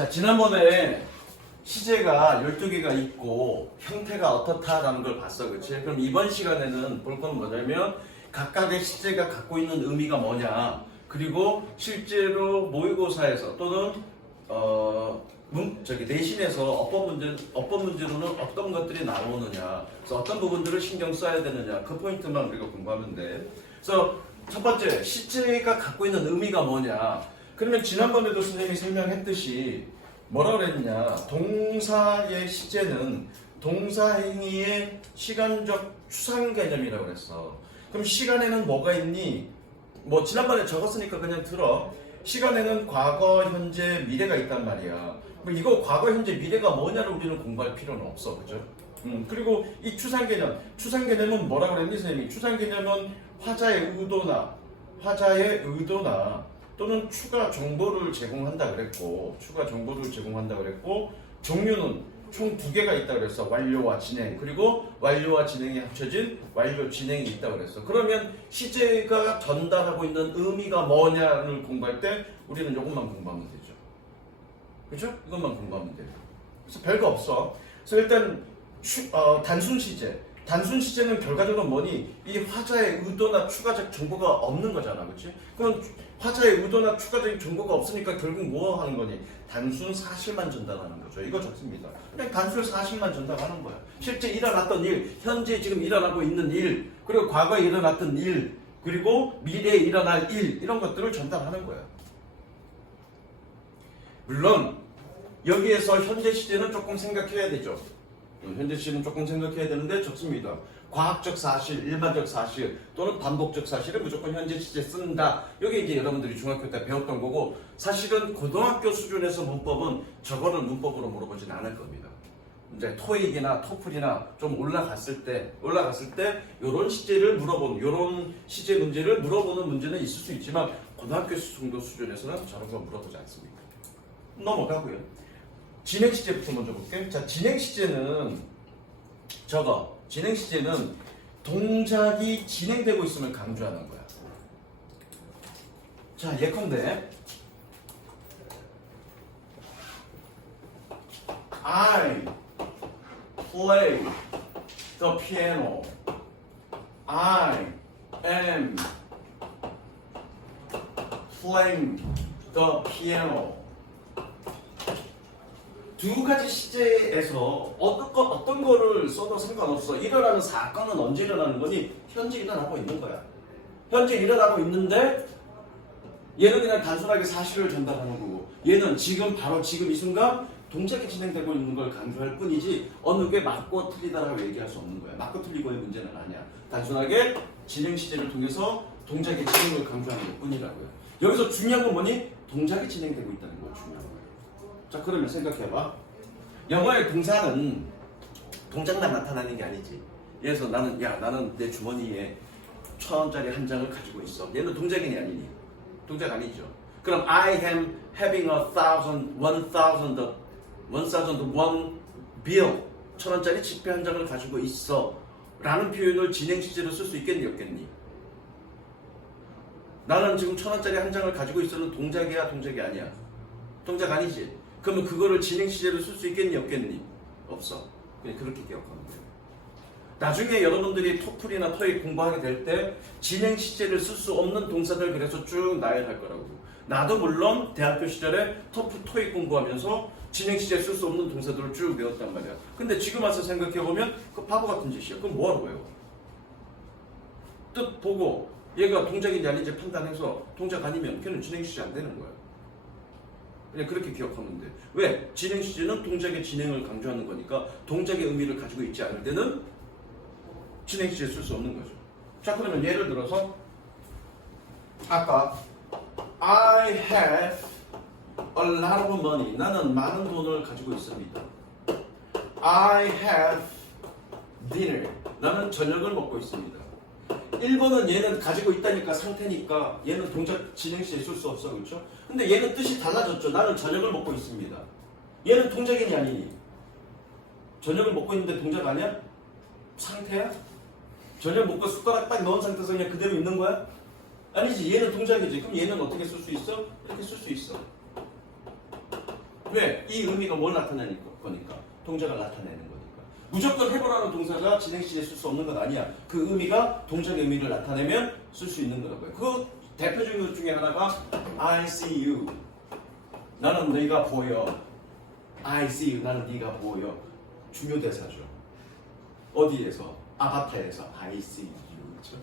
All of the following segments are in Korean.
자, 지난번에 시제가 12개가 있고 형태가 어떻다라는 걸 봤어. 그치? 그럼 이번 시간에는 볼 건 뭐냐면 각각의 시제가 갖고 있는 의미가 뭐냐, 그리고 실제로 모의고사에서 또는 내신에서 어법 문제로는 어떤 것들이 나오느냐, 그래서 어떤 부분들을 신경 써야 되느냐, 그 포인트만 우리가 공부하면 돼. 그래서 첫 번째, 시제가 갖고 있는 의미가 뭐냐. 그러면 지난번에도 선생님이 설명했듯이 뭐라 그랬냐, 동사의 시제는 동사 행위의 시간적 추상 개념이라고 그랬어. 그럼 시간에는 뭐가 있니? 뭐 지난번에 적었으니까 그냥 들어. 시간에는 과거, 현재, 미래가 있단 말이야. 뭐 이거 과거, 현재, 미래가 뭐냐를 우리는 공부할 필요는 없어, 그죠? 그리고 이 추상 개념은 뭐라 그랬니 선생님이? 추상 개념은 화자의 의도나 또는 추가 정보를 제공한다 그랬고, 종류는 총 2개가 있다 그랬어. 완료와 진행. 그리고 완료와 진행이 합쳐진 완료 진행이 있다 그랬어. 그러면 시제가 전달하고 있는 의미가 뭐냐를 공부할 때 우리는 이것만 공부하면 되죠. 그죠? 이것만 공부하면 돼요. 그래서 별거 없어. 그래서 일단 단순 시제는 결과적으로 뭐니? 이 화자의 의도나 추가적 정보가 없는 거잖아. 그렇지? 그럼 화자의 의도나 추가적인 정보가 없으니까 결국 뭐 하는 거니? 단순 사실만 전달하는 거죠. 이거 좋습니다. 그냥 단순 사실만 전달하는 거야. 실제 일어났던 일, 현재 지금 일어나고 있는 일, 그리고 과거에 일어났던 일, 그리고 미래에 일어날 일, 이런 것들을 전달하는 거야. 물론 여기에서 현재 시제는 조금 생각해야 되죠. 현재 시제는 조금 생각해야 되는데 좋습니다. 과학적 사실, 일반적 사실 또는 반복적 사실을 무조건 현재 시제 쓴다. 이게 이제 여러분들이 중학교 때 배웠던 거고, 사실은 고등학교 수준에서 문법은 저거를 문법으로 물어보진 않을 겁니다. 이제 토익이나 토플이나 좀 올라갔을 때 이런 시제를 물어보는, 이런 시제 문제를 물어보는 문제는 있을 수 있지만 고등학교 정도 수준에서는 저런 거 물어보지 않습니다. 넘어가고요. 진행 시제부터 먼저 볼게요. 자, 진행 시제는 동작이 진행되고 있음을 강조하는 거야. 자, 예컨대 I play the piano. I am playing the piano. 두 가지 시제에서 어떤 거를 써도 상관없어. 일어나는 사건은 언제 일어나는 거니? 현재 일어나고 있는 거야. 현재 일어나고 있는데 얘는 그냥 단순하게 사실을 전달하는 거고, 얘는 바로 지금 이 순간 동작이 진행되고 있는 걸 강조할 뿐이지 어느 게 맞고 틀리다라고 얘기할 수 없는 거야. 맞고 틀리고의 문제는 아니야. 단순하게 진행 시제를 통해서 동작의 진행을 강조하는 것 뿐이라고요. 여기서 중요한 건 뭐니? 동작이 진행되고 있다는 거 중요한 거예요. 자, 그러면 생각해봐. 영어의 동사는 동작만 나타나는 게 아니지. 예를 들어서 나는 내 주머니에 1,000원짜리 한 장을 가지고 있어. 얘는 동작이니 아니니? 동작 아니죠. 그럼 I am having 1,001 bill, 1,000원짜리 지폐 한 장을 가지고 있어 라는 표현을 진행 시제로 쓸 수 있겠니 없겠니? 나는 지금 1,000원짜리 한 장을 가지고 있어는 동작이야 동작이 아니야? 동작 아니지? 그러면 그거를 진행 시제로 쓸 수 있겠니 없겠니? 없어. 그냥 그렇게 기억하면 돼요. 나중에 여러분들이 토플이나 토익 공부하게 될 때 진행 시제를 쓸 수 없는 동사들 그래서 쭉 나열할 거라고. 나도 물론 대학교 시절에 토플 토익 공부하면서 진행 시제 쓸 수 없는 동사들을 쭉 외웠단 말이야. 근데 지금 와서 생각해보면 그 바보 같은 짓이야. 그럼 뭐하러 외워? 뜻 보고 얘가 동작인지 아닌지 판단해서 동작 아니면 걔는 진행 시제 안 되는 거야. 그냥 그렇게 기억하면 돼. 왜? 진행 시제는 동작의 진행을 강조하는 거니까 동작의 의미를 가지고 있지 않을 때는 진행 시제 쓸 수 없는 거죠. 자, 그러면 예를 들어서 아까 I have a lot of money. 나는 많은 돈을 가지고 있습니다. I have dinner. 나는 저녁을 먹고 있습니다. 1번은 얘는 가지고 있다니까 상태니까 얘는 동작 진행 시제 쓸 수 없어. 그렇죠? 근데 얘는 뜻이 달라졌죠. 나는 저녁을 먹고 있습니다. 얘는 동작이니 아니니? 저녁을 먹고 있는데 동작 아니야? 상태야? 저녁 먹고 숟가락 딱 넣은 상태에서 그냥 그대로 있는 거야? 아니지. 얘는 동작이지. 그럼 얘는 어떻게 쓸 수 있어? 이렇게 쓸 수 있어. 왜? 이 의미가 뭘 나타내는 거니까. 동작을 나타내는 거니까. 무조건 해보라는 동사가 진행 시제에 쓸 수 없는 건 아니야. 그 의미가 동작의 의미를 나타내면 쓸 수 있는 거라고요. 그 대표적인 것 중에 하나가 I see you. 나는 네가 보여. I see you. 나는 네가 보여. 중요 대사죠. 어디에서? 아바타에서 I see you. 그렇죠?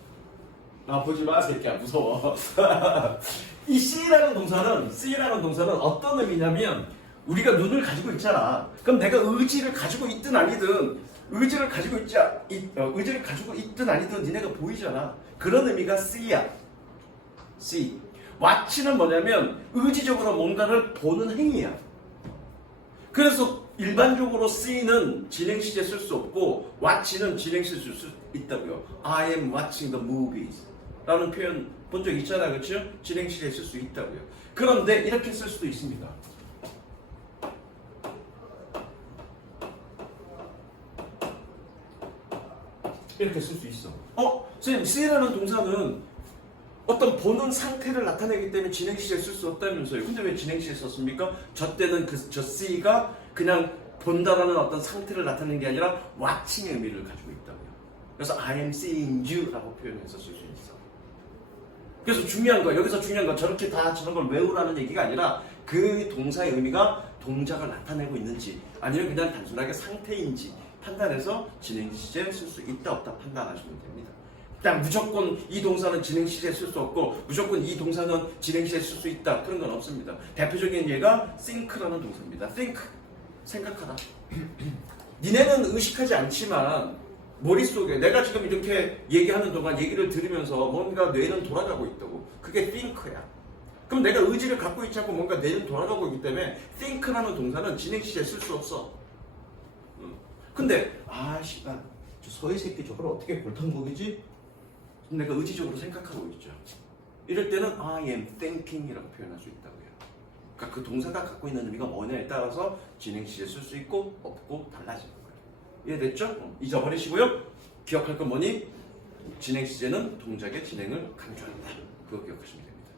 나 보지 마, 새끼야. 무서워. 이 C라는 동사는 어떤 의미냐면 우리가 눈을 가지고 있잖아. 그럼 내가 의지를 가지고 있든 아니든 의지를 가지고 있든 아니든 니네가 보이잖아. 그런 의미가 C야. C. watch는 뭐냐면 의지적으로 뭔가를 보는 행위야. 그래서 일반적으로 C는 진행 시제에 쓸 수 없고 watch는 진행 시제에 쓸 수 있다고요. I am watching the movies 라는 표현 본 적 있잖아. 그렇죠? 진행 시제에 쓸 수 있다고요. 그런데 이렇게 쓸 수도 있습니다. 이렇게 쓸 수 있어. 선생님, C라는 동사는 어떤 보는 상태를 나타내기 때문에 진행 시제에 쓸 수 없다면서요. 근데 왜 진행 시제에 썼습니까? 저 때는 저 C가 그냥 본다라는 어떤 상태를 나타내는 게 아니라 watching의 의미를 가지고 있다고요. 그래서 I am seeing you 라고 표현해서 쓸 수 있어. 그래서 중요한 거, 여기서 중요한 건 저렇게 다 저런 걸 외우라는 얘기가 아니라 그 동사의 의미가 동작을 나타내고 있는지 아니면 그냥 단순하게 상태인지 판단해서 진행 시제에 쓸 수 있다 없다 판단하시면 됩니다. 그냥 무조건 이 동사는 진행 시제에 쓸 수 없고 무조건 이 동사는 진행 시제에 쓸 수 있다 그런 건 없습니다. 대표적인 예가 think라는 동사입니다. think, 생각하다. 니네는 의식하지 않지만 머릿속에 내가 지금 이렇게 얘기하는 동안 얘기를 들으면서 뭔가 뇌는 돌아가고 있다고. 그게 think야. 그럼 내가 의지를 갖고 있지 않고 뭔가 뇌는 돌아가고 있기 때문에 think라는 동사는 진행 시제에 쓸 수 없어. 근데 씨발 저 서해 새끼 저걸 어떻게 골탕먹이지? 내가 의지적으로 생각하고 있죠. 이럴 때는 I am thinking이라고 표현할 수 있다고요. 그러니까 그 동사가 갖고 있는 의미가 뭐냐에 따라서 진행 시제에 쓸 수 있고 없고 달라지는 거예요. 이해됐죠? 잊어버리시고요. 기억할 건 뭐니? 진행 시제는 동작의 진행을 강조한다. 그거 기억하시면 됩니다.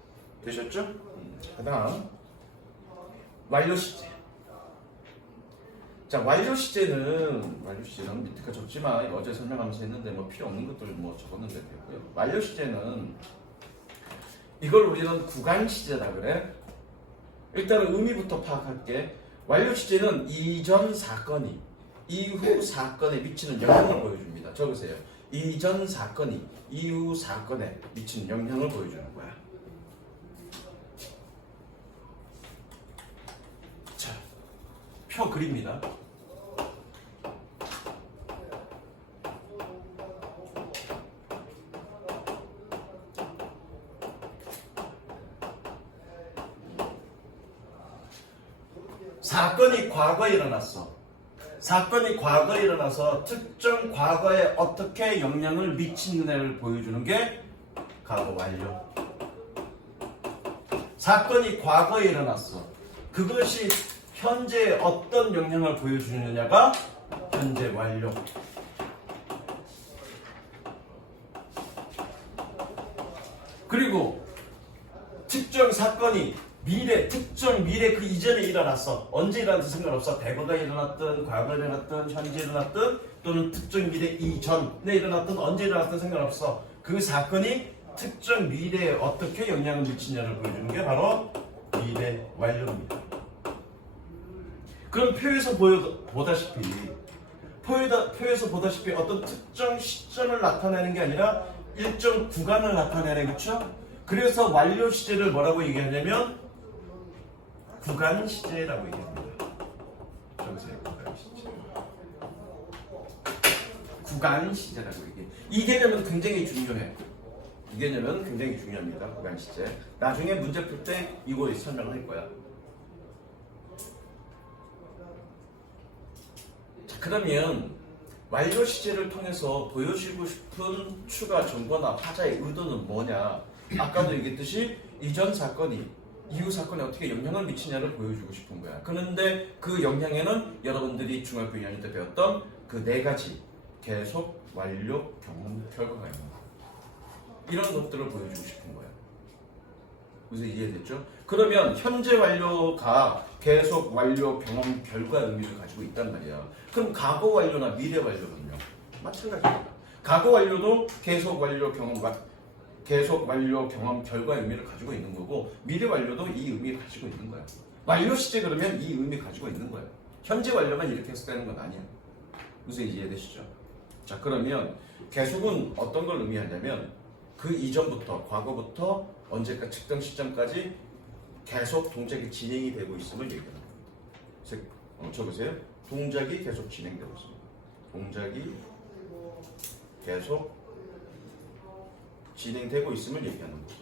되셨죠? 다음 완료 시제. 자, 완료 시제는 밑에가 적지만 어제 설명하면서 했는데 뭐 필요 없는 것들 뭐 적었는데 되고요. 완료 시제는 이걸 우리는 구간 시제라 그래. 일단은 의미부터 파악할게. 완료 시제는 이전 사건이 이후 사건에 미치는 영향을 보여줍니다. 적으세요. 이전 사건이 이후 사건에 미치는 영향을 보여주는 거야. 자, 표 그립니다. 사건이 과거에 일어났어. 사건이 과거에 일어나서 특정 과거에 어떻게 영향을 미치느냐를 보여주는 게 과거 완료. 사건이 과거에 일어났어. 그것이 현재에 어떤 영향을 보여주느냐가 현재 완료. 그리고 특정 사건이 특정 미래 그 이전에 일어났어. 언제 일어났든 상관없어. 대거가 일어났든 과거에 일어났든 현재 일어났든 또는 특정 미래 이전에 일어났든 언제 일어났든 상관없어. 그 사건이 특정 미래에 어떻게 영향을 미치냐를 보여주는 게 바로 미래 완료입니다. 그럼 표에서 보다시피 어떤 특정 시점을 나타내는 게 아니라 일정 구간을 나타내는 거죠. 그래서 완료 시제를 뭐라고 얘기하냐면 구간 시제라고 얘기합니다. 적으세요. 구간 시제라고 얘기해. 이 개념은 굉장히 중요해. 이 개념은 굉장히 중요합니다. 구간 시제. 나중에 문제 풀 때 이거 설명을 할 거야. 자, 그러면 완료 시제를 통해서 보여주고 싶은 추가 정보나 화자의 의도는 뭐냐? 아까도 얘기했듯이 이전 사건이 이후 사건에 어떻게 영향을 미치냐를 보여주고 싶은 거야. 그런데 그 영향에는 여러분들이 중학교 2학년 때 배웠던 그 4가지 계속, 완료, 경험, 결과가 있는 거야. 이런 것들을 보여주고 싶은 거야. 무슨 이해됐죠? 그러면 현재 완료가 계속 완료, 경험, 결과 의미를 가지고 있단 말이야. 그럼 과거 완료나 미래 완료는요? 마찬가지입니다. 과거 완료도 계속 완료, 경험, 결과 의미를 가지고 있는 거고 미래 완료도 이 의미를 가지고 있는 거야. 완료 시제 그러면 이 의미 가지고 있는 거야. 현재 완료만 이렇게 해서 되는 건 아니야. 무슨 이해되시죠? 자, 그러면 계속은 어떤 걸 의미하냐면 그 이전부터, 과거부터 언제까 특정 시점까지 계속 동작이 진행이 되고 있음을 얘기하는 거예요. 적으세요. 동작이 계속 진행되고 있습니다. 동작이 계속 진행되고 있음을 얘기하는 거죠.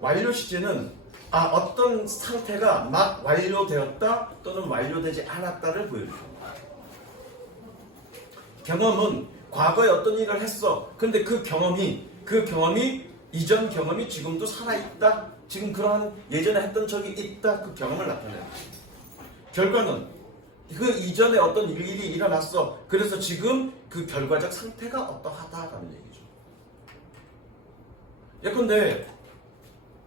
완료 시제는 어떤 상태가 막 완료되었다 또는 완료되지 않았다를 보여줍니다. 경험은 과거에 어떤 일을 했어. 근데 그 경험이 이전 경험이 지금도 살아있다. 지금 그러한 예전에 했던 적이 있다. 그 경험을 나타내는 거예요. 결과는 그 이전에 어떤 일이 일어났어. 그래서 지금 그 결과적 상태가 어떠하다라는 얘기죠. 예컨대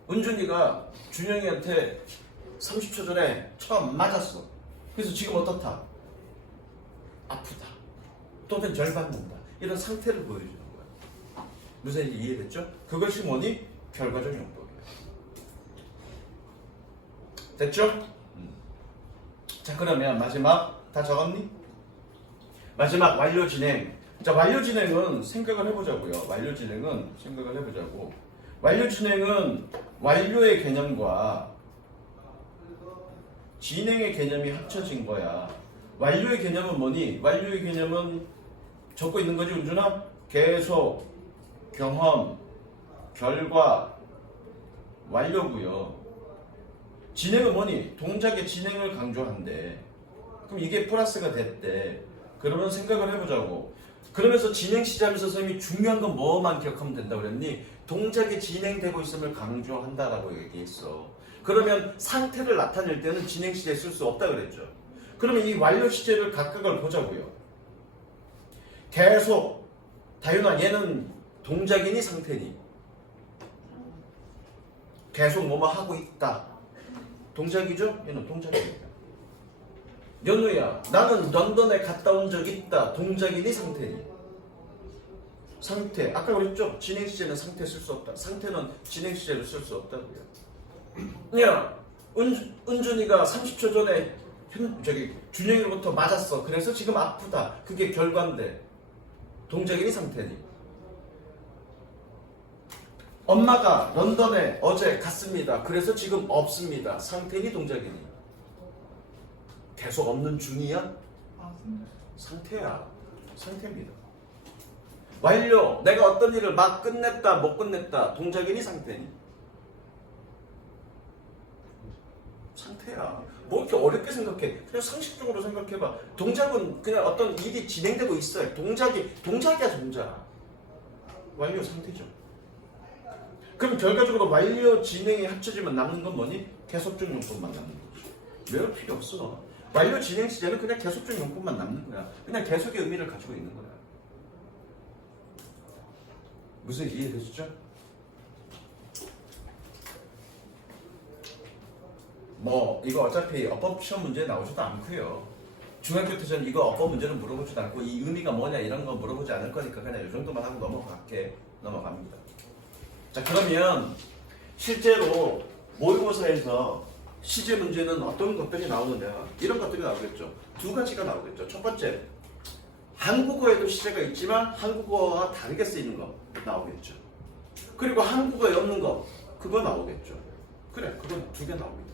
은준이가 준영이한테 30초 전에 처음 맞았어. 그래서 지금 어떻다? 아프다. 또는 열받는다. 이런 상태를 보여주는 거야. 무슨 얘기 이해됐죠? 그것이 뭐니? 결과적 용법이야. 됐죠? 자, 그러면 마지막 다 적었니? 마지막 완료 진행. 자, 완료 진행은 생각을 해보자고요. 완료 진행은 생각을 해보자고. 완료 진행은 완료의 개념과 진행의 개념이 합쳐진 거야. 완료의 개념은 뭐니? 완료의 개념은 적고 있는 거지, 은준아? 계속, 경험, 결과, 완료고요. 진행은 뭐니? 동작의 진행을 강조한대. 그럼 이게 플러스가 됐대. 그러면 생각을 해보자고. 그러면서 진행 시점에서 선생님이 중요한 건 뭐만 기억하면 된다고 그랬니? 동작이 진행되고 있음을 강조한다라고 얘기했어. 그러면 상태를 나타낼 때는 진행 시제에 쓸 수 없다 그랬죠. 그러면 이 완료 시제를 각각을 보자고요. 계속 다윤아 얘는 동작이니 상태니? 계속 뭐뭐 하고 있다. 동작이죠? 얘는 동작입니다. 연우야 나는 런던에 갔다 온 적 있다. 동작이니 상태니? 상태. 아까 그랬죠? 진행 시제는 상태 쓸 수 없다. 상태는 진행 시제를 쓸 수 없다고요. 야 은준이가 30초 전에 준영이로부터 맞았어. 그래서 지금 아프다. 그게 결과인데 동작이니 상태니? 엄마가 런던에 어제 갔습니다. 그래서 지금 없습니다. 상태니 동작이니? 계속 없는 중이야? 상태야. 상태입니다. 완료. 내가 어떤 일을 막 끝냈다, 못 끝냈다. 동작이니 상태니? 상태야. 뭐 이렇게 어렵게 생각해. 그냥 상식적으로 생각해봐. 동작은 그냥 어떤 일이 진행되고 있어요. 동작이야 동작. 완료 상태죠. 그럼 결과적으로 완료 진행이 합쳐지면 남는 건 뭐니? 계속적 용법만 남는 거지. 외울 필요 없어. 완료 진행 시제는 그냥 계속적 용법만 남는 거야. 그냥 계속의 의미를 가지고 있는 거야. 무슨 이해되시죠? 뭐 이거 어차피 어법 시험 문제 나오지도 않고요. 중학교 때 저는 이거 어법 문제는 물어보지도 않고 이 의미가 뭐냐 이런 거 물어보지 않을 거니까 그냥 이 정도만 하고 넘어갑니다. 자, 그러면 실제로 모의고사에서 시제 문제는 어떤 것들이 나오느냐 이런 것들이 나오겠죠. 두 가지가 나오겠죠. 첫 번째, 한국어에도 시제가 있지만 한국어와 다르게 쓰이는 거 나오겠죠. 그리고 한국어에 없는 거 그거 나오겠죠. 그래, 그건 두 개 나옵니다.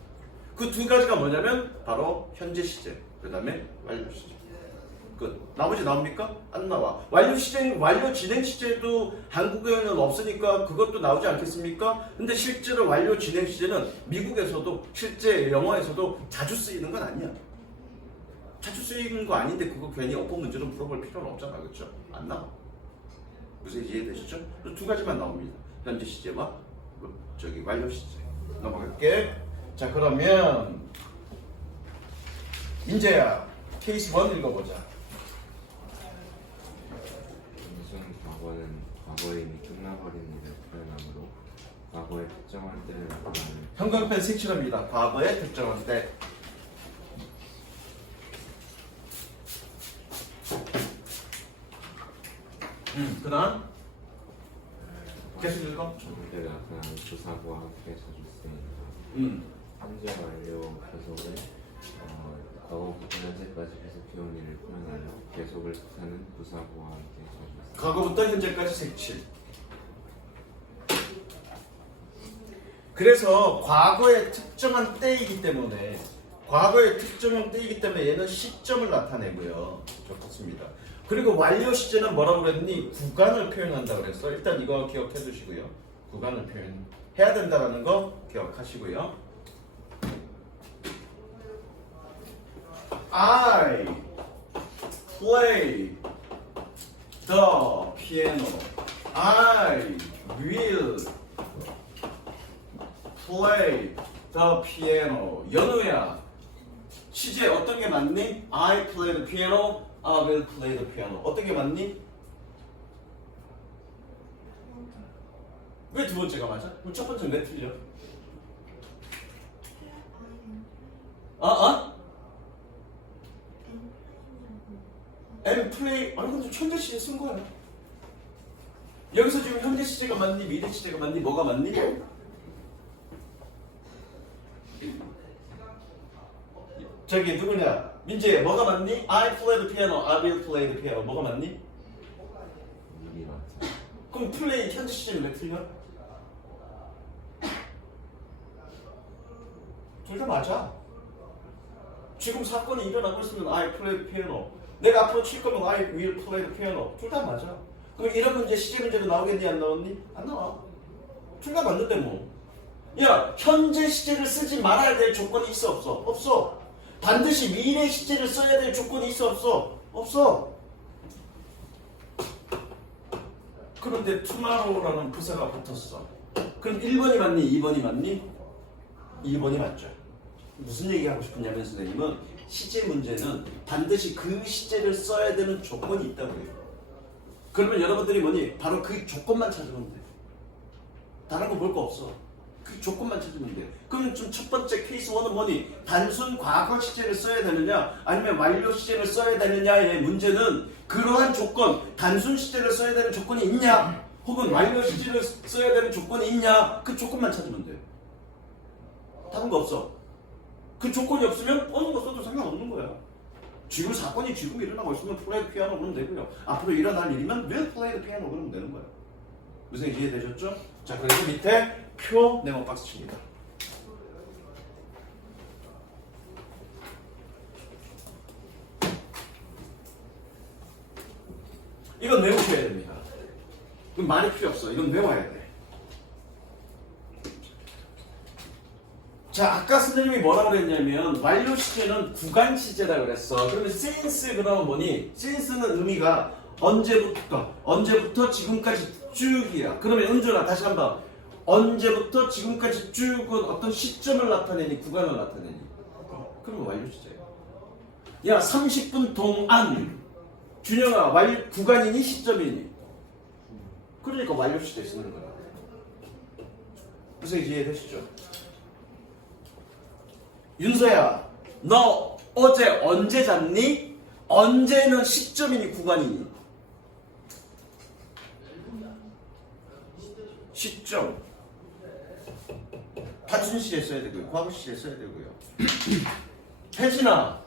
그 두 가지가 뭐냐면 바로 현재 시제, 그 다음에 완료 시제. 끝. 나머지 나옵니까? 안 나와. 완료 진행 시제도 한국어에는 없으니까 그것도 나오지 않겠습니까? 근데 실제로 완료 진행 시제는 미국에서도 실제 영어에서도 자주 쓰이는 건 아니야. 자주 쓰이는 거 아닌데 그거 괜히 어법 문제로 물어볼 필요는 없잖아. 그렇죠? 안 나와. 무슨 이해되시죠? 두 가지만 나옵니다. 현재 시제와 완료 시제. 넘어갈게. 자, 그러면 인재야 케이스 1 읽어보자. 무슨 과거는 과거에 이미 끝나버린 일을 표현하므로 과거의 특정한 때를 나타내는 형광펜 색칠합니다. 과거의 특정한 때. 그 다음 계속 읽어. 때를 나타내는 부사구와 함께 자주 쓰입니다. 현재 완료 계속을 과거부터 현재까지 계속해온 일을 표현하여 계속을 뜻하는 부사구와 함께 자주 쓰입니다. 과거부터 현재까지 색칠. 그래서 과거의 특정한 때이기 때문에 얘는 시점을 나타내고요. 좋습니다. 그리고 완료 시제는 뭐라고 그랬니? 구간을 표현한다고 그랬어. 일단 이거 기억해 두시고요. 구간을 표현해야 된다는 거 기억하시고요. I play the piano. I will play the piano. 연우야, 시제 어떤 게 맞니? I play the piano. I will play the piano. 어떤 게 맞니? 왜 두 번째가 맞아? 그럼 첫 번째는 왜 틀려? and play. 아니 근데 현재 시제 쓴 거야. 여기서 지금 현재 시제가 맞니? 미래 시제가 맞니? 뭐가 맞니? 저기 누구냐? 민재, 뭐가 맞니? I play the piano. I will play the piano. 뭐가 맞니? 일이 맞죠. 그럼 플레이 현재 시제는 왜 틀려? 둘 다 맞아. 지금 사건이 일어나고 있으면 I play the piano. 내가 앞으로 칠 거면 I will play the piano. 둘 다 맞아. 그럼 이런 문제, 시제 문제도 나오겠니? 안 나오니? 안 나와. 둘 다 맞는데 뭐. 야, 현재 시제를 쓰지 말아야 될 조건이 있어 없어? 없어. 반드시 미래 시제를 써야 될 조건이 있어 없어? 없어. 그런데 tomorrow라는 부사가 붙었어. 그럼 1번이 맞니? 2번이 맞니? 2번이 맞죠. 무슨 얘기하고 싶었냐면 선생님은 시제 문제는 반드시 그 시제를 써야 되는 조건이 있다고 해요. 그러면 여러분들이 뭐니? 바로 그 조건만 찾으면 돼. 다른 거 볼 거 없어. 그 조건만 찾으면 돼. 그럼 좀 첫 번째 케이스 1은 뭐니? 단순 과거 시제를 써야 되느냐 아니면 완료 시제를 써야 되느냐의 문제는 그러한 조건, 단순 시제를 써야 되는 조건이 있냐 혹은 완료 시제를 써야 되는 조건이 있냐 그 조건만 찾으면 돼요. 다른 거 없어. 그 조건이 없으면 어느 거 써도 상관없는 거야. 지금 사건이 지금 일어나고 있으면 플레이 드 피아노 그러면 되고요. 앞으로 일어날 일이면 will play the piano 그러면 되는 거야. 무슨 이해되셨죠? 자, 그래서 밑에 표 네모 박스 칩니다. 이건 외우셔야 됩니다. 이건 많이 필요 없어. 이건 외워야 돼. 자, 아까 선생님이 뭐라고 그랬냐면 완료 시제는 구간 시제라고 그랬어. 그러면 since 그러면 뭐니? since는 의미가 언제부터 지금까지 쭉이야. 그러면 은준아 다시 한번 언제부터 지금까지 쭉은 어떤 시점을 나타내니 구간을 나타내니? 그러면 완료 시제야. 야 30분 동안 준영아 구간이니 시점이니? 그러니까 완료 시제 쓰는 거야. 무슨 이해되시죠? 윤서야, 너 어제 언제 잤니? 언제는 시점이니 구간이니? 시점. 단순 시제 써야 되고요. 과거 시제 써야 되고요. 혜진아,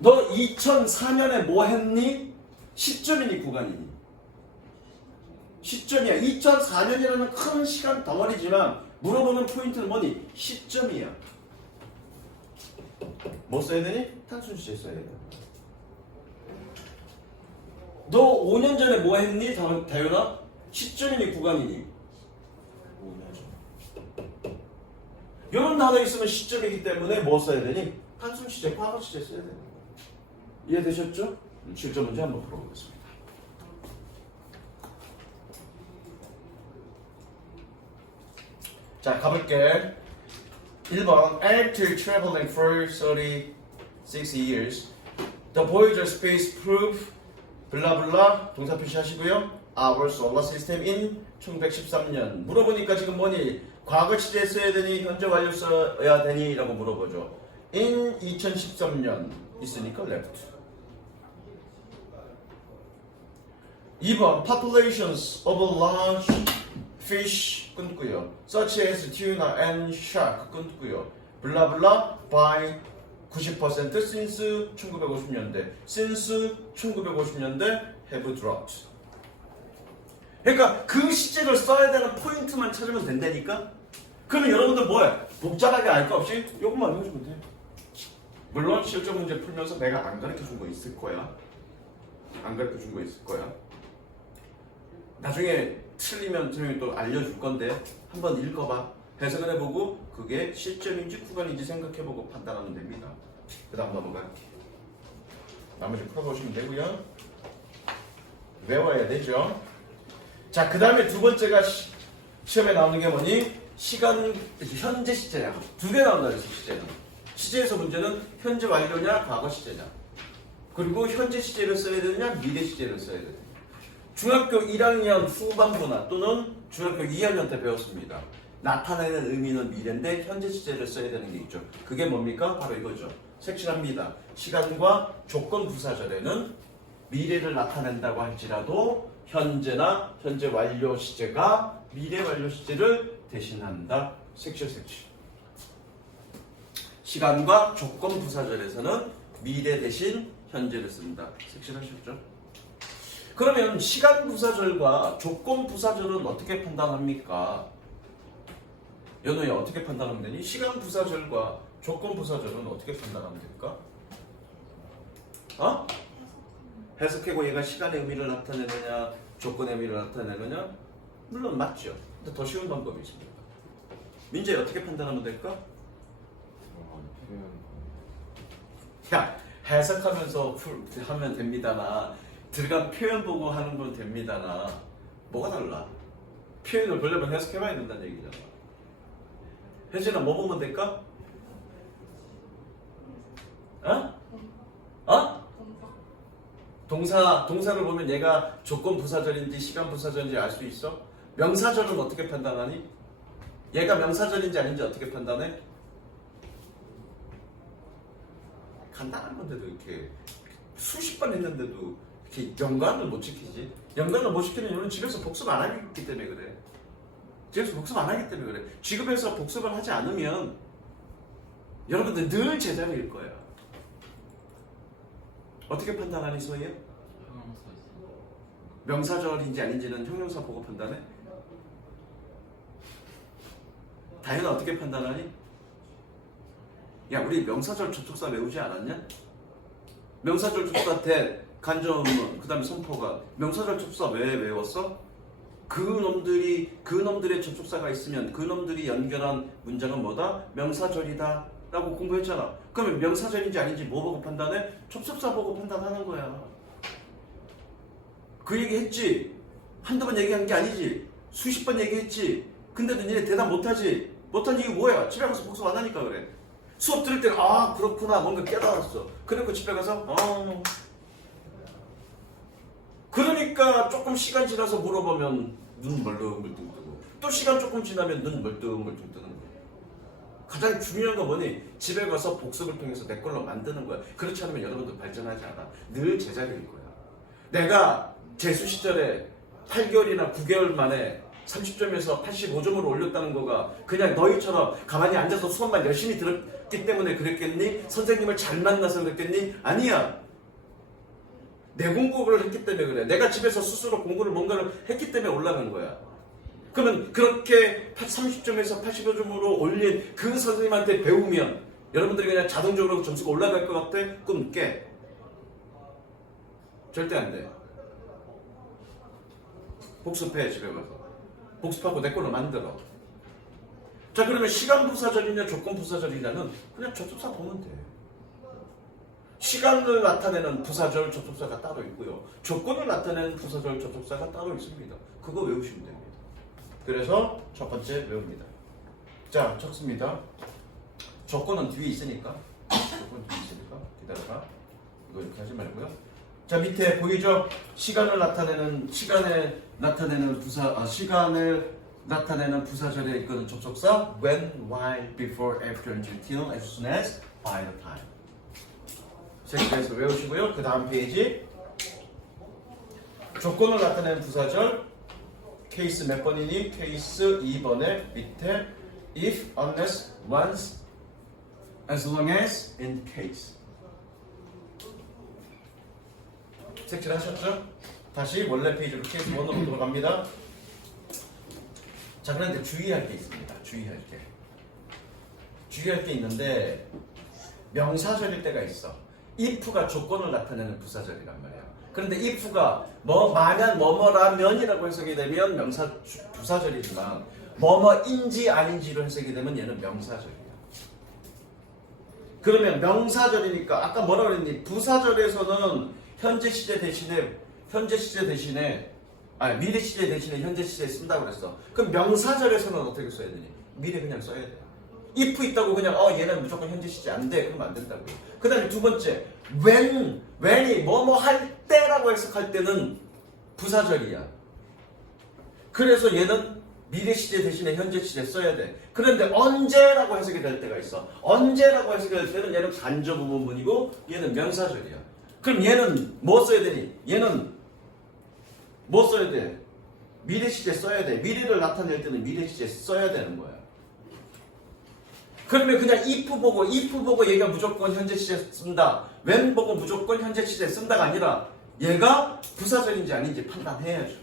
너 2004년에 뭐 했니? 시점이니 구간이니? 시점이야. 2004년이라는 큰 시간 덩어리지만 물어보는 포인트는 뭐니? 시점이야. 뭐 써야 되니? 단순 시제 써야 돼. 너 5년 전에 뭐 했니? 다현아? 시점이니 구간이니? 5년 전. 이런 단어 있으면 시점이기 때문에 뭐 써야 되니? 단순 시제, 과거 시제 써야 되는 거야. 이해되셨죠? 실전 문제 한번 풀어보겠습니다. 자, 가볼게. 1번. After traveling for 36 years, the Voyager space proved 블라블라 동사 표시하시고요. Our solar system in 1913년. 물어보니까 지금 뭐니? 과거 시제 써야 되니 현재 완료 써야 되니? 라고 물어보죠. in 2013년 있으니까 left. 2번 populations of large fish 끊고요. such as tuna and shark 끊고요. 블라블라 by 90% since 1950년대 since 1950년대 have dropped. 그러니까 그 시제를 써야 되는 포인트만 찾으면 된다니까. 그러면 여러분들 뭐해? 복잡하게 알 거 없이 이것만 외워주면 돼. 물론 실전 문제 풀면서 내가 안 가르쳐준 거 있을 거야. 안 가르쳐준 거 있을 거야. 나중에 틀리면 또 알려줄 건데 한번 읽어봐. 해석을 해보고 그게 시점인지 구간인지 생각해보고 판단하면 됩니다. 그 다음 넘어갈게요. 나머지 풀어보시면 되고요. 외워야 되죠. 자, 그 다음에 두 번째가 시험에 나오는 게 뭐니? 시간, 현재 시제야. 두 개 나온다 그랬어, 시제는. 시제에서 문제는 현재 완료냐, 과거 시제냐. 그리고 현재 시제를 써야 되느냐, 미래 시제를 써야 되느냐. 중학교 1학년 후반부나 또는 중학교 2학년 때 배웠습니다. 나타내는 의미는 미래인데 현재 시제를 써야 되는 게 있죠. 그게 뭡니까? 바로 이거죠. 색칠합니다. 시간과 조건 부사절에는 미래를 나타낸다고 할지라도 현재나 현재 완료 시제가 미래 완료 시제를 대신한다. 색칠. 시간과 조건 부사절에서는 미래 대신 현재를 씁니다. 색칠하셨죠? 그러면 시간 부사절과 조건 부사절은 어떻게 판단합니까? 연호야 어떻게 판단하면 되니? 시간 부사절과 조건 부사절은 어떻게 판단하면 될까? 어? 해석하고 얘가 시간의 의미를 나타내느냐 조건의 의미를 나타내느냐? 물론 맞죠. 근데 더 쉬운 방법이 있습니다. 민재 어떻게 판단하면 될까? 야 해석하면서 하면 됩니다나 들어간 표현 보고 하는 건 됩니다나 뭐가 달라? 표현을 보려면 해석해봐야 된다는 얘기잖아. 현진아 뭐 보면 될까? 동사를 보면 얘가 조건 부사절인지 시간 부사절인지 알 수 있어? 명사절은 어떻게 판단하니? 얘가 명사절인지 아닌지 어떻게 판단해? 간단한 건데도 이렇게 수십 번 했는데도 이렇게 연관을 못 지키지? 연관을 못 지키는 이유는 집에서 복습 안 하기 때문에 그래. 집에서 복습 안 하기 때문에 그래. 직업에서 복습을 하지 않으면 여러분들 늘 제자리일 거야. 어떻게 판단하니 소희야? 명사절인지 아닌지는 형용사 보고 판단해? 다현아 어떻게 판단하니? 야 우리 명사절 접속사 외우지 않았냐? 명사절 접속사 대 간접문 그 다음에 선포가 명사절 접속사 왜 외웠어? 그놈들의 접속사가 있으면 그놈들이 연결한 문장은 뭐다? 명사절이다 라고 공부했잖아. 그러면 명사절인지 아닌지 뭐 보고 판단해? 접속사 보고 판단하는 거야. 그 얘기 했지? 한두 번 얘기한 게 아니지? 수십 번 얘기했지? 근데도 니네 대답 못하지? 못한 이유 뭐야? 집에 가서 복습 안 하니까 그래. 수업 들을 때는 아 그렇구나 뭔가 깨달았어. 그리고 집에 가서 그러니까 조금 시간 지나서 물어보면 눈 멀뚱멀뚱 뜨고 또 시간 조금 지나면 눈 멀뚱멀뚱 뜨는 거야. 가장 중요한 건 뭐니? 집에 가서 복습을 통해서 내 걸로 만드는 거야. 그렇지 않으면 여러분들 발전하지 않아. 늘 제자리일 거야. 내가 재수 시절에 8개월이나 9개월 만에 30점에서 85점으로 올렸다는 거가 그냥 너희처럼 가만히 앉아서 수업만 열심히 들었기 때문에 그랬겠니? 선생님을 잘 만나서 그랬겠니? 아니야. 내 공부를 했기 때문에 그래. 내가 집에서 스스로 공부를 뭔가를 했기 때문에 올라간 거야. 그러면 그렇게 30점에서 85점으로 올린 그 선생님한테 배우면 여러분들이 그냥 자동적으로 점수가 올라갈 것 같아? 꿈 깨. 절대 안 돼. 복습해 집에 가서. 복습하고 내 걸로 만들어. 자 그러면 시간 부사절이냐 조건 부사절이냐는 그냥 접속사 보면 돼. 시간을 나타내는 부사절 접속사가 따로 있고요. 조건을 나타내는 부사절 접속사가 따로 있습니다. 그거 외우시면 됩니다. 그래서 첫 번째 외웁니다. 자 적습니다. 조건은 뒤에 있으니까 기다려봐. 이거 이렇게 하지 말고요. 자, 밑에 보이죠? 시간을 나타내는 부사절에 있거든 접속사 when, while, before, after, until, as soon as, by the time. 색깔에서 외우시고요. 그 다음 페이지 조건을 나타내는 부사절 케이스 몇 번이니? 케이스 2번에 밑에 if, unless, once, as long as, in case. 색칠하셨죠? 다시 원래 페이지로 케이스 1으로 돌아갑니다. 자, 그런데 주의할 게 있습니다. 주의할 게 있는데 명사절일 때가 있어. if가 조건을 나타내는 부사절이란 말이야. 그런데 if가 만약 뭐뭐라면이라고 해석이 되면 부사절이지만 뭐뭐인지 아닌지로 해석이 되면 얘는 명사절이야. 그러면 명사절이니까 아까 뭐라 그랬니? 부사절에서는 현재 시제 대신에 미래 시제 대신에 현재 시제 쓴다고 그랬어. 그럼 명사절에서는 어떻게 써야 되니? 미래 그냥 써야 돼. if 있다고 그냥 얘는 무조건 현재 시제 안 돼. 그러면 안 된다고요. 그 다음에 두 번째 when이 뭐뭐 할 때라고 해석할 때는 부사절이야. 그래서 얘는 미래 시제 대신에 현재 시제 써야 돼. 그런데 언제라고 해석이 될 때가 있어. 언제라고 해석이 될 때는 얘는 간접 의문문이고 얘는 명사절이야. 그럼 얘는 뭐 써야 되니? 얘는 뭐 써야 돼? 미래 시제 써야 돼. 미래를 나타낼 때는 미래 시제 써야 되는 거야. 그러면 그냥 if 보고 얘가 무조건 현재 시제 쓴다. when 보고 무조건 현재 시제 쓴다가 아니라 얘가 부사절인지 아닌지 판단해야죠.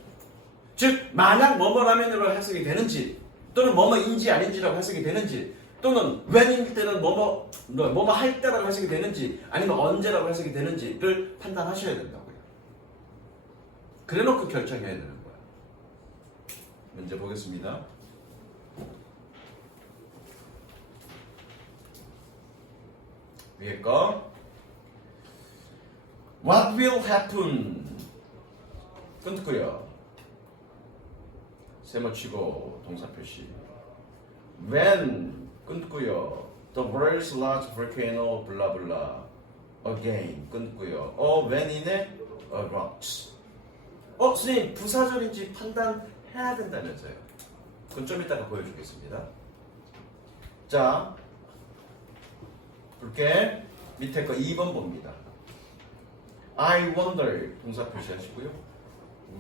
즉 만약 뭐뭐라면으로 해석이 되는지 또는 뭐뭐인지 아닌지라고 해석이 되는지 또는 when일 때는 뭐뭐 할 때라고 해석이 되는지 아니면 언제라고 해석이 되는지를 판단하셔야 된다고요. 그래놓고 결정해야 되는 거야. 문제 보겠습니다. 위에 거 What will happen? 끊고요. 세모치고 동사 표시 When 끊고요. The world's large volcano 블라블라 again 끊고요. when이네 erupts. 선생님 부사절인지 판단해야 된다면서요. 그건 좀 이따가 보여주겠습니다. 자, 볼게. 밑에 거 2번 봅니다. I wonder 동사 표시하시고요.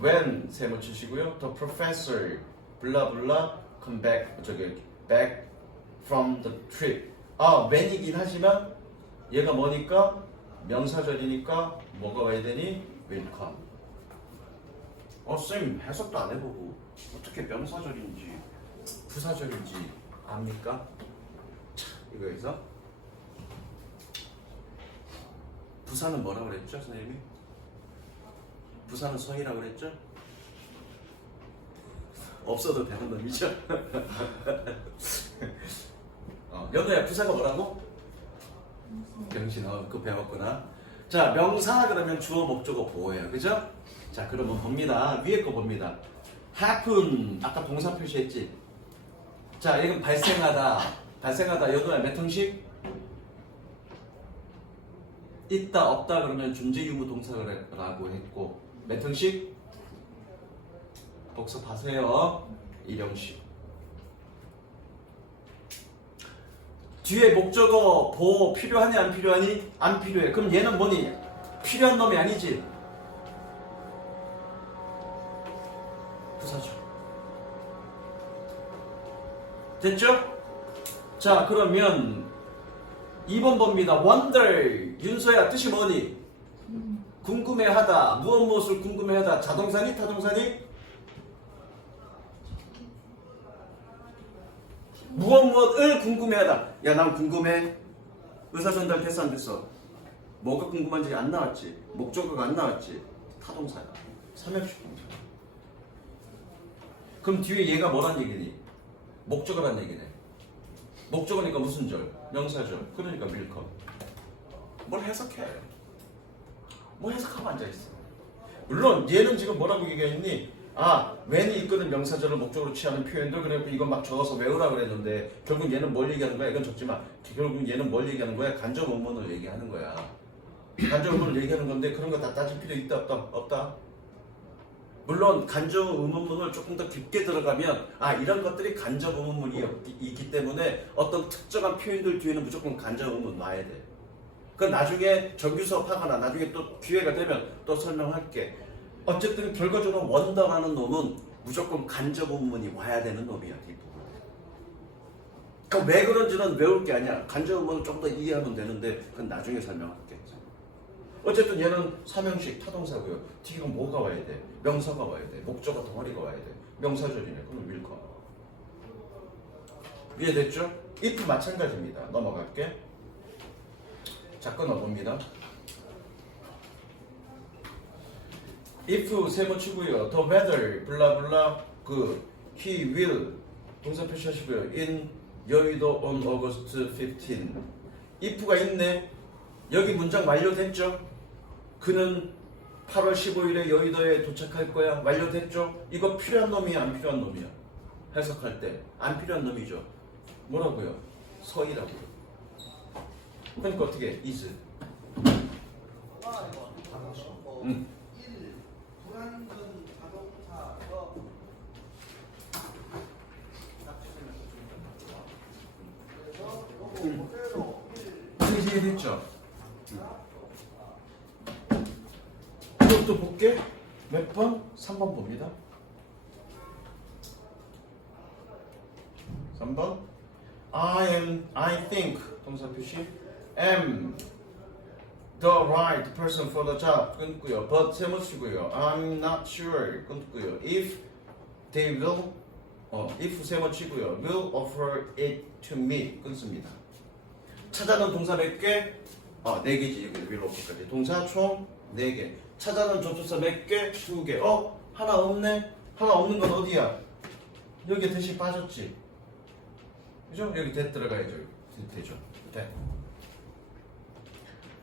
When 세모 치시고요. The professor 블라블라 come back from the trip. when이긴 하지만 얘가 뭐니까 명사절이니까 뭐가 와야 되니? will come. 쌤 해석도 안 해보고 어떻게 명사절인지 부사절인지 압니까? 이거에서 부사는 뭐라고 그랬죠, 선생님이? 부사는 성이라고 그랬죠? 없어도 되는 놈이죠? 연우야, 부사가 뭐라고? 병신아, 그거 배웠구나. 자, 명사 그러면 주어, 목적어, 보호예요. 그죠? 자, 그러면 봅니다. 위에 거 봅니다. happen, 아까 동사 표시했지? 자, 이건 발생하다. 연우야, 몇 형식? 있다, 없다 그러면 존재 유무 동사라고 했고 몇 형식? 복습하세요. 1형식. 뒤에 목적어 보호 필요하니 안 필요하니? 안 필요해. 그럼 얘는 뭐니? 필요한 놈이 아니지. 부사죠. 됐죠? 자, 그러면 2번 봅니다. wonder. 윤서야, 뜻이 뭐니? 궁금해하다. 무엇을 궁금해하다. 자동사니? 타동사니? 무엇을 궁금해하다. 야, 난 궁금해. 의사전달 됐어 안 됐어? 뭐가 궁금한지 안 나왔지? 목적어가 안 나왔지? 타동사야. 3형식 동사. 그럼 뒤에 얘가 뭐란 얘기니? 목적어란 얘기네. 목적어니까 무슨 절? 명사절. 그러니까 밀컴. 뭘 해석해? 뭐 해석하고 앉아있어. 물론 얘는 지금 뭐라고 얘기했니? when이 있거든 명사절을 목적으로 취하는 표현들. 그래서 이건 막 적어서 외우라 그랬는데 결국 얘는 뭘 얘기하는 거야? 이건 적지 마. 결국 얘는 뭘 얘기하는 거야? 간접 원문을 얘기하는 거야. 간접 의문을 얘기하는 건데 그런 거 다 따질 필요 있다 없다? 없다. 물론 간접 의문문을 조금 더 깊게 들어가면 이런 것들이 간접 의문문이 있기 때문에 어떤 특정한 표현들 뒤에는 무조건 간접 의문 놔야 돼. 그건 나중에 정규 수업 하거나 나중에 또 기회가 되면 또 설명할게. 어쨌든 결과적으로 원더라는 놈은 무조건 간접 의문문이 와야 되는 놈이야. 이 부분. 그럼 왜 그런지는 외울 게 아니야. 간접 의문을 좀 더 이해하면 되는데 그건 나중에 설명할게. 어쨌든 얘는 삼형식 타동사고요. 뒤가 뭐가 와야 돼? 명사가 와야 돼. 목적어 덩어리가 와야 돼. 명사절이네. 그럼 will. 이해됐죠? if 마찬가지입니다. 넘어갈게. 자, 끊어봅니다. if 세모치고요. the weather 블라블라 he will 동사 표시하시고요. in 여의도 on August 15. if가 있네. 여기 문장 완료됐죠? 그는 8월 15일에 여의도에 도착할 거야. 완료됐죠? 이거 필요한 놈이야, 안 필요한 놈이야? 해석할 때 안 필요한 놈이죠. 뭐라고요? 서이라고요. 그러니까 어떻게? is. 이해됐죠? 이것도 볼게. 몇 번? 3번 봅니다. 3번. I think 동사 표시 am the right person for the job 끊고요. but 세모치고요. I'm not sure 끊고요. if they will if 세모치고요. will offer it to me 끊습니다. 찾아는 동사 몇 개? 4개지. 여기 will offer까지. 동사 총 4개. 찾아는 조동사 몇 개? 2개. 하나 없네? 하나 없는 건 어디야? 여기 대신 빠졌지. 그죠? 여기 대 들어가야죠. 되죠. 대.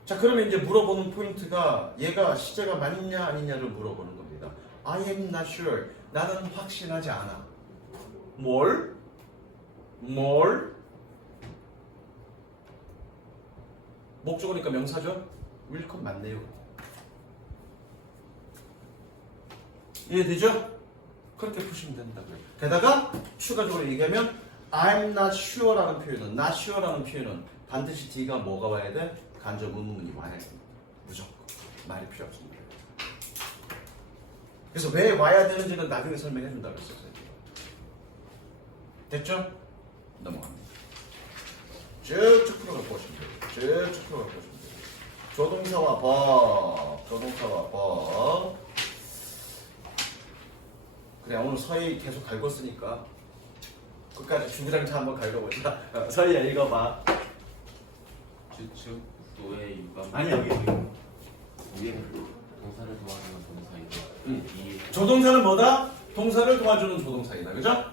자, 그러면 이제 물어보는 포인트가 얘가 시제가 맞냐 아니냐를 물어보는 겁니다. I am not sure. 나는 확신하지 않아. 뭘? 목적어니까 명사죠? will컷 맞네요. 이해되죠? 그렇게 푸시면 된다고요. 게다가 추가적으로 얘기하면 I'm not sure라는 표현은 not sure라는 표현은 반드시 뒤가 뭐가 와야 돼? 간접 의문문이 와야 됩니다. 무조건. 말이 필요 없습니다. 그래서 왜 와야 되는지는 나중에 설명해 준다고 했었어요. 됐죠? 넘어갑니다. 쭉쭉 풀어가 보시면 돼요. 쭉쭉 풀어가 보시면 돼요. 조동사와 법. 그래, 오늘 서희 계속 갈궜으니까 끝까지 주구장창 한번 갈궈보자. 서희야 읽어봐. 주축 도의 유감 아니 여기 위에 동사를 도와주는 동사이다. 조동사는 뭐다? 동사를 도와주는 조동사이다. 그죠?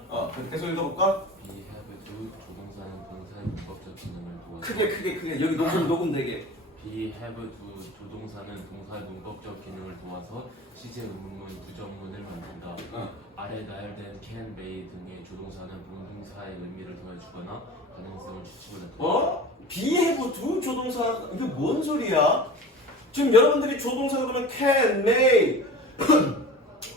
계속 읽어볼까? be have do 조동사는 동사의 문법적 기능을 도와서 크게 여기 녹음되게. be have do 조동사는 동사의 문법적 기능을 도와서 시제 의문문 부정문을 만든다. 아래 나열된 can, may 등의 조동사는 본동사의 의미를 더해주거나 가능성을 추측을 한다. be have do 조동사 이게 뭔 소리야? 지금 여러분들이 조동사 그러면 can, may,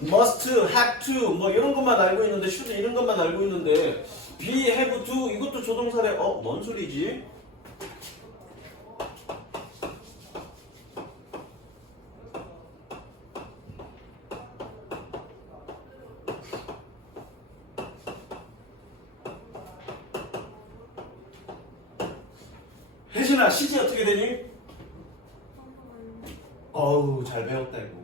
must, have to 뭐 이런 것만 알고 있는데 should 이런 것만 알고 있는데 be have do 이것도 조동사래. 뭔 소리지? 혜진아 시제 어떻게 되니? 어우 잘 배웠다 이거.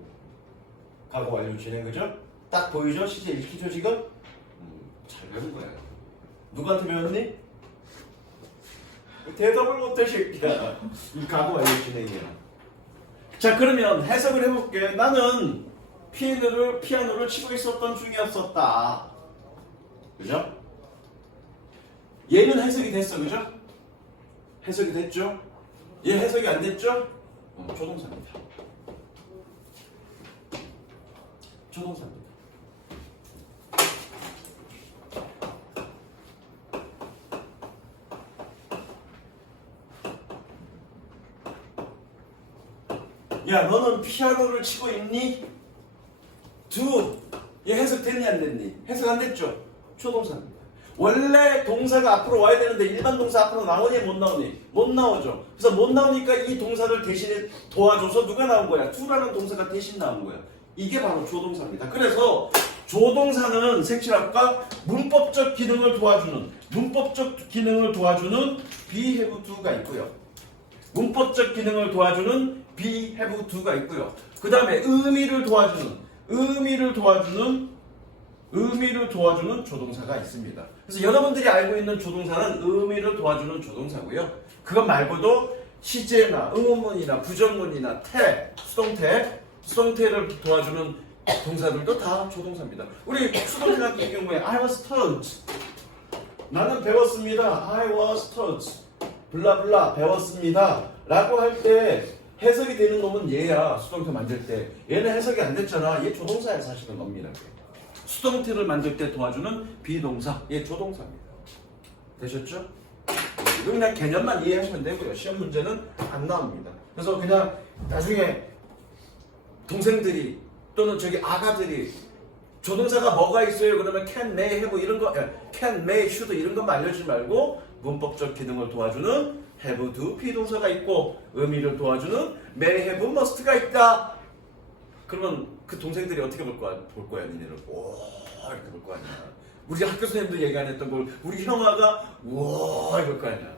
과거 완료 진행 그죠? 딱 보이죠? 시제 읽히죠 지금? 잘 배운 거야. 누구한테 배웠니? 대답을 못해 새끼야. 과거 완료 진행이야. 자 그러면 해석을 해볼게. 나는 피아노를 치고 있었던 중이었었다. 그죠? 얘는 해석이 됐어 그죠? 해석이 됐죠? 얘 해석이 안 됐죠? 조동사입니다. 조동사입니다. 야 너는 피아노를 치고 있니? do. 얘 해석 됐니 안 됐니? 해석 안 됐죠? 조동사입니다. 원래 동사가 앞으로 와야 되는데 일반 동사 앞으로 나오니 못 나오니? 못 나오죠. 그래서 못 나오니까 이 동사를 대신에 도와줘서 누가 나온 거야? do라는 동사가 대신 나온 거야. 이게 바로 조동사입니다. 그래서 조동사는 색칠학과 문법적 기능을 도와주는 be, have, do가 있고요. 문법적 기능을 도와주는 be, have, do가 있고요. 그 다음에 의미를 도와주는 조동사가 있습니다. 그래서 여러분들이 알고 있는 조동사는 의미를 도와주는 조동사고요. 그것 말고도 시제나 의문문이나 부정문이나 수동태를 도와주는 동사들도 다 조동사입니다. 우리 수동태 같은 경우에 I was taught. 나는 배웠습니다. I was taught. 블라블라 배웠습니다. 라고 할 때 해석이 되는 놈은 얘야. 수동태 만들 때. 얘는 해석이 안 됐잖아. 얘 조동사에 사실은 겁니다. 수동태를 만들 때 도와주는 비동사. 얘 조동사입니다. 되셨죠? 이거 그냥 개념만 이해하시면 되고요. 시험 문제는 안 나옵니다. 그래서 그냥 나중에 동생들이 또는 저기 아가들이 조동사가 뭐가 있어요? 그러면 can, may, have 이런 거, can, may, should 이런 것만 알려주지 말고 문법적 기능을 도와주는 have, do, 비동사가 있고 의미를 도와주는 may, have, must가 있다. 그러면 그 동생들이 어떻게 볼 거야, 니네를? 오, 이렇게 볼 거 아니야. 우리 학교 선생님들 얘기 안 했던 걸 우리 형아가 와 이럴 거 아니야.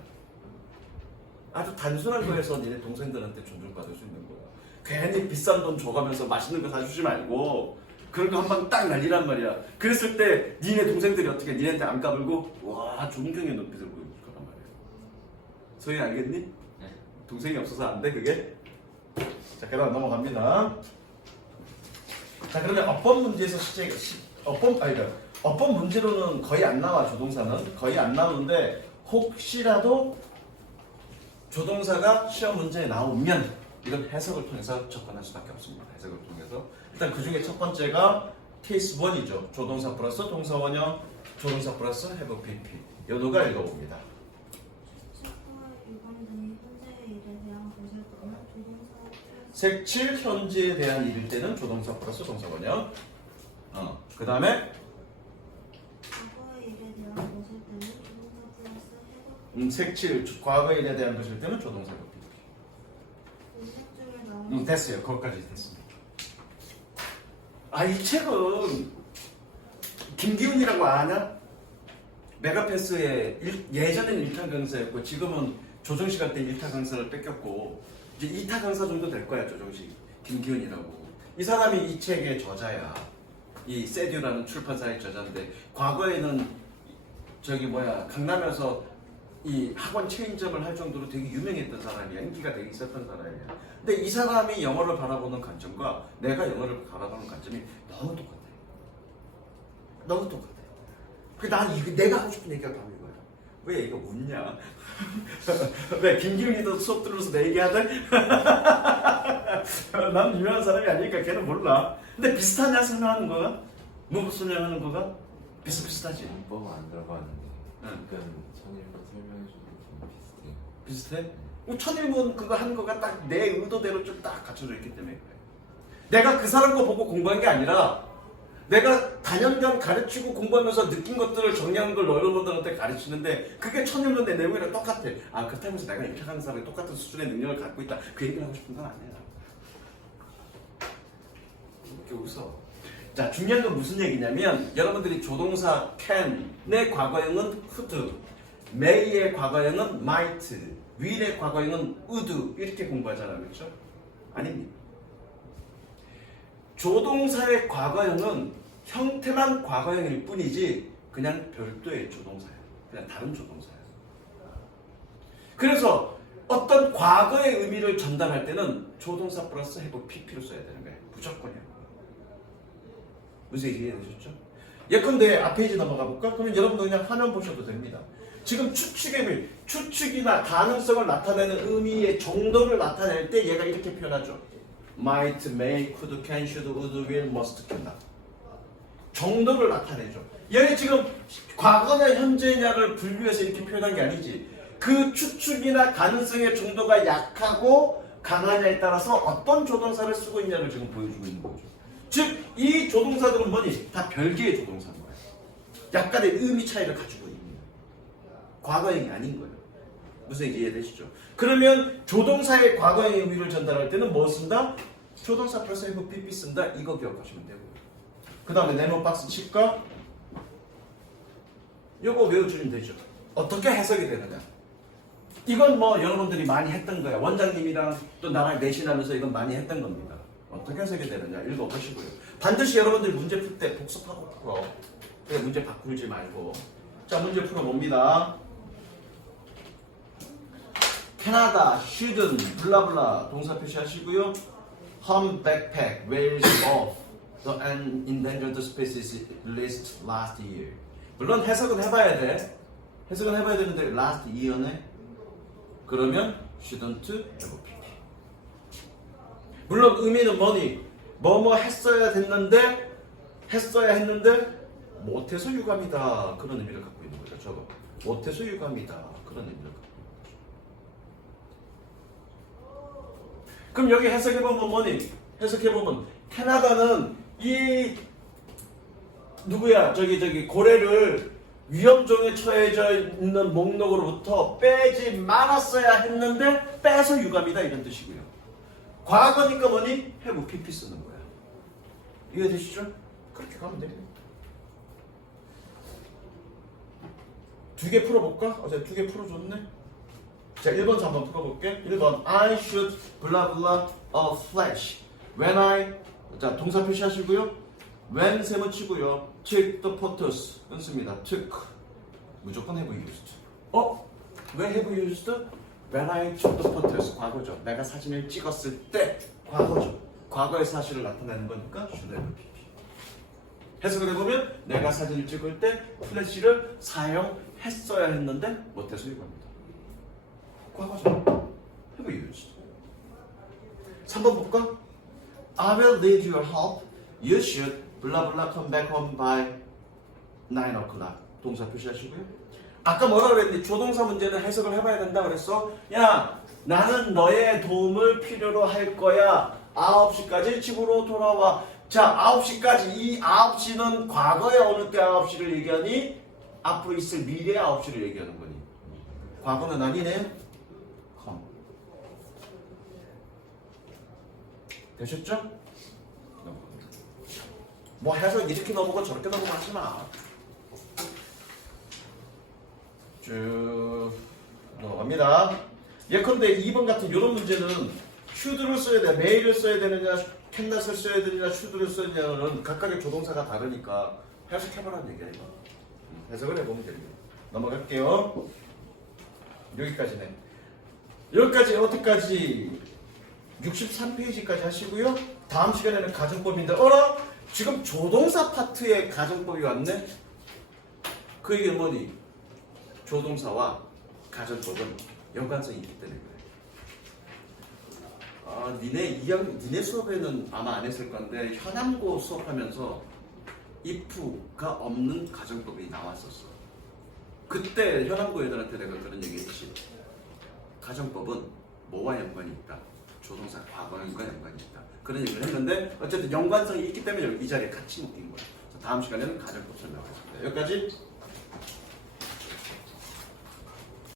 아주 단순한 거에서 니네 동생들한테 존중받을 수 있는 거야. 괜히 비싼 돈 줘가면서 맛있는 거 사주지 말고 그런 거 한 방 딱 날리란 말이야. 그랬을 때 니네 동생들이 어떻게 니네한테 안 까불고 와 존경의 눈빛을 보여줄 거란 말이야. 소희 알겠니? 네. 동생이 없어서 안 돼 그게? 자 그럼 넘어갑니다. 자 그러면 어법 문제에서 어법 문제로는 거의 안 나와. 조동사는 거의 안 나오는데 혹시라도 조동사가 시험 문제에 나오면 이건 해석을 통해서 접근할 수밖에 없습니다. 해석을 통해서 일단 그 중에 첫 번째가 케이스 1이죠. 조동사 플러스 동사 원형, 조동사 플러스 have pp. 요도가 읽어봅니다. 색칠 현재에 대한 일일 때는 조동사 플러스 동사 원형. 그 다음에 색칠 과거의 일에 대한 것일 때는 조동사 pp. 됐어요. 거기까지 됐습니다. 이 책은 김기훈이라고 아냐? 메가패스의 예전에는 1타 강사였고 지금은 조정식 할 때 1타 강사를 뺏겼고 이제 2타 강사 정도 될 거야. 조정식 김기훈이라고. 이 사람이 이 책의 저자야. 이 세듀라는 출판사의 저자인데 과거에는 강남에서 이 학원 체인점을 할 정도로 되게 유명했던 사람이야. 인기가 되게 있었던 사람이야. 근데 이 사람이 영어를 바라보는 관점과 내가 영어를 바라보는 관점이 너무 똑같아. 너무 똑같아. 난 이거 내가 하고 싶은 얘기가 바로 이거야. 왜 얘가 웃냐? 왜 김기훈이도 수업 들으면서 내 얘기하대? 난 유명한 사람이 아니니까 걔는 몰라. 근데 비슷하냐 설명하는 거가? 문법 설명하는 거가? 비슷비슷하지? 문법 안 들어가는데 약간 천일문 설명해주는 좀 비슷해요. 비슷해? 천일문 그거 하는 거가 딱 내 의도대로 좀 딱 갖춰져 있기 때문에 그래. 내가 그 사람 거 보고 공부한 게 아니라 내가 다년간 가르치고 공부하면서 느낀 것들을 정리하는 걸 여러분들한테 가르치는데 그게 천일문 내 내용이랑 똑같아. 그렇다고 해서 내가 이렇게 하는 사람이 똑같은 수준의 능력을 갖고 있다. 그 얘기를 하고 싶은 건 아니야. 이렇게 웃어. 자, 중요한 건 무슨 얘기냐면 여러분들이 조동사 can의 과거형은 would, may의 과거형은 might, will의 과거형은 would 이렇게 공부하잖아요. 그렇죠? 아닙니다. 조동사의 과거형은 형태만 과거형일 뿐이지 그냥 별도의 조동사예요. 그냥 다른 조동사예요. 그래서 어떤 과거의 의미를 전달할 때는 조동사 플러스 have pp를 써야 되는 거예요. 무조건이에요. 무슨 얘기 이해되셨죠? 예컨대 앞 페이지 넘어가 볼까? 그러면 여러분도 그냥 화면 보셔도 됩니다. 지금 추측이나 가능성을 나타내는 의미의 정도를 나타낼 때 얘가 이렇게 표현하죠. might, may, could, can, should, would, will, must, can. 정도를 나타내죠. 얘는 지금 과거냐 현재냐를 분류해서 이렇게 표현한 게 아니지. 그 추측이나 가능성의 정도가 약하고 강하냐에 따라서 어떤 조동사를 쓰고 있냐를 지금 보여주고 있는 거죠. 즉, 이 조동사들은 뭐니? 다 별개의 조동사인 거예요. 약간의 의미 차이를 가지고 있는 과거형이 아닌 거예요. 무슨 얘기 이해되시죠? 그러면 조동사의 과거의 의미를 전달할 때는 뭐 쓴다? 조동사 플러스 have, PP 쓴다. 이거 기억하시면 되고요. 그 다음에 네모 박스 칠까? 요거 외워주면 되죠. 어떻게 해석이 되느냐? 이건 뭐 여러분들이 많이 했던 거야. 원장님이랑 또 나랑 내신하면서 이건 많이 했던 겁니다. 어떻게 해석이 되느냐 읽어보시고요. 반드시 여러분들이 문제 풀 때 복습하고 풀어. 그래, 문제 바꾸지 말고. 자, 문제 풀어봅니다. 캐나다, 쉬든, 블라블라 동사 표시하시고요. Home backpack, wheels off the endangered species list last year. 물론 해석은 해봐야 돼. 해석은 해봐야 되는데 last year네. 그러면 shouldn't have PP. 물론 의미는 뭐니? 뭐뭐 했어야 했는데 못해서 유감이다. 그런 의미를 갖고 있는 거죠. 저거 못해서 유감이다. 그런 의미를 갖고 있는 거죠. 그럼 여기 해석해보면 뭐니? 해석해보면 캐나다는 이 누구야? 저기 고래를 위험종에 처해져 있는 목록으로부터 빼지 말았어야 했는데 빼서 유감이다 이런 뜻이고요. 과거니까 뭐니? have PP 쓰는 거야. 이해되시죠? 그렇게 가면 됩니다. 두 개 풀어볼까? 어제 두 개 풀어줬네. 자, 1번 한번 풀어볼게. 1번 I should blah blah a flash when I 자 동사 표시하시고요. when 세번 치고요. took the photos 끊습니다. took 무조건 have used. 왜 have used? when I took the photos 과거죠. 내가 사진을 찍었을 때 과거죠. 과거의 사실을 나타내는 거니까 should have PP. 해석을 해보면 내가 사진을 찍을 때 플래시를 사용했어야 했는데 못해서 유감입니다. 과거죠. have used. 3번 볼까? I will need your help. You should blah blah come back home by 9 o'clock. 동사 표시하시고요. 아까 뭐라 그랬니? 조동사 문제는 해석을 해봐야 된다 그랬어. 야, 나는 너의 도움을 필요로 할 거야. 9시까지 집으로 돌아와. 자, 9시까지. 이 9시는 과거의 어느 때 9시를 얘기하니? 앞으로 있을 미래의 9시를 얘기하는 거니. 과거는 아니네. come. 되셨죠? 뭐 해석 이렇게 넘어가 저렇게 넘어가 하지 마. 쭉 넘어갑니다. 예컨대 2번 같은 이런 문제는 should를 써야 돼, may를 써야 되느냐, cannot을 써야 되느냐, should를 써야 되느냐는 각각의 조동사가 다르니까 해석해보라는 얘기야 이거. 해석을 해보면 됩니다. 넘어갈게요. 여기까지네. 여기까지 어디까지? 63페이지까지 하시고요. 다음 시간에는 가정법인데 어라? 지금 조동사 파트에 가정법이 왔네? 그 얘기는 뭐니? 조동사와 가정법은 연관성이 있기 때문에 그래. 니네 수업에는 아마 안 했을 건데 현암고 수업하면서 if가 없는 가정법이 나왔었어. 그때 현암고 애들한테 내가 그런 얘기했지. 가정법은 뭐와 연관이 있다? 조동사 과거형과 연관이 있다. 그런 얘기를 했는데 어쨌든 연관성이 있기 때문에 이 자리에 같이 묶인 거야. 다음 시간에는 가정법 설명하겠습니다. 여기까지.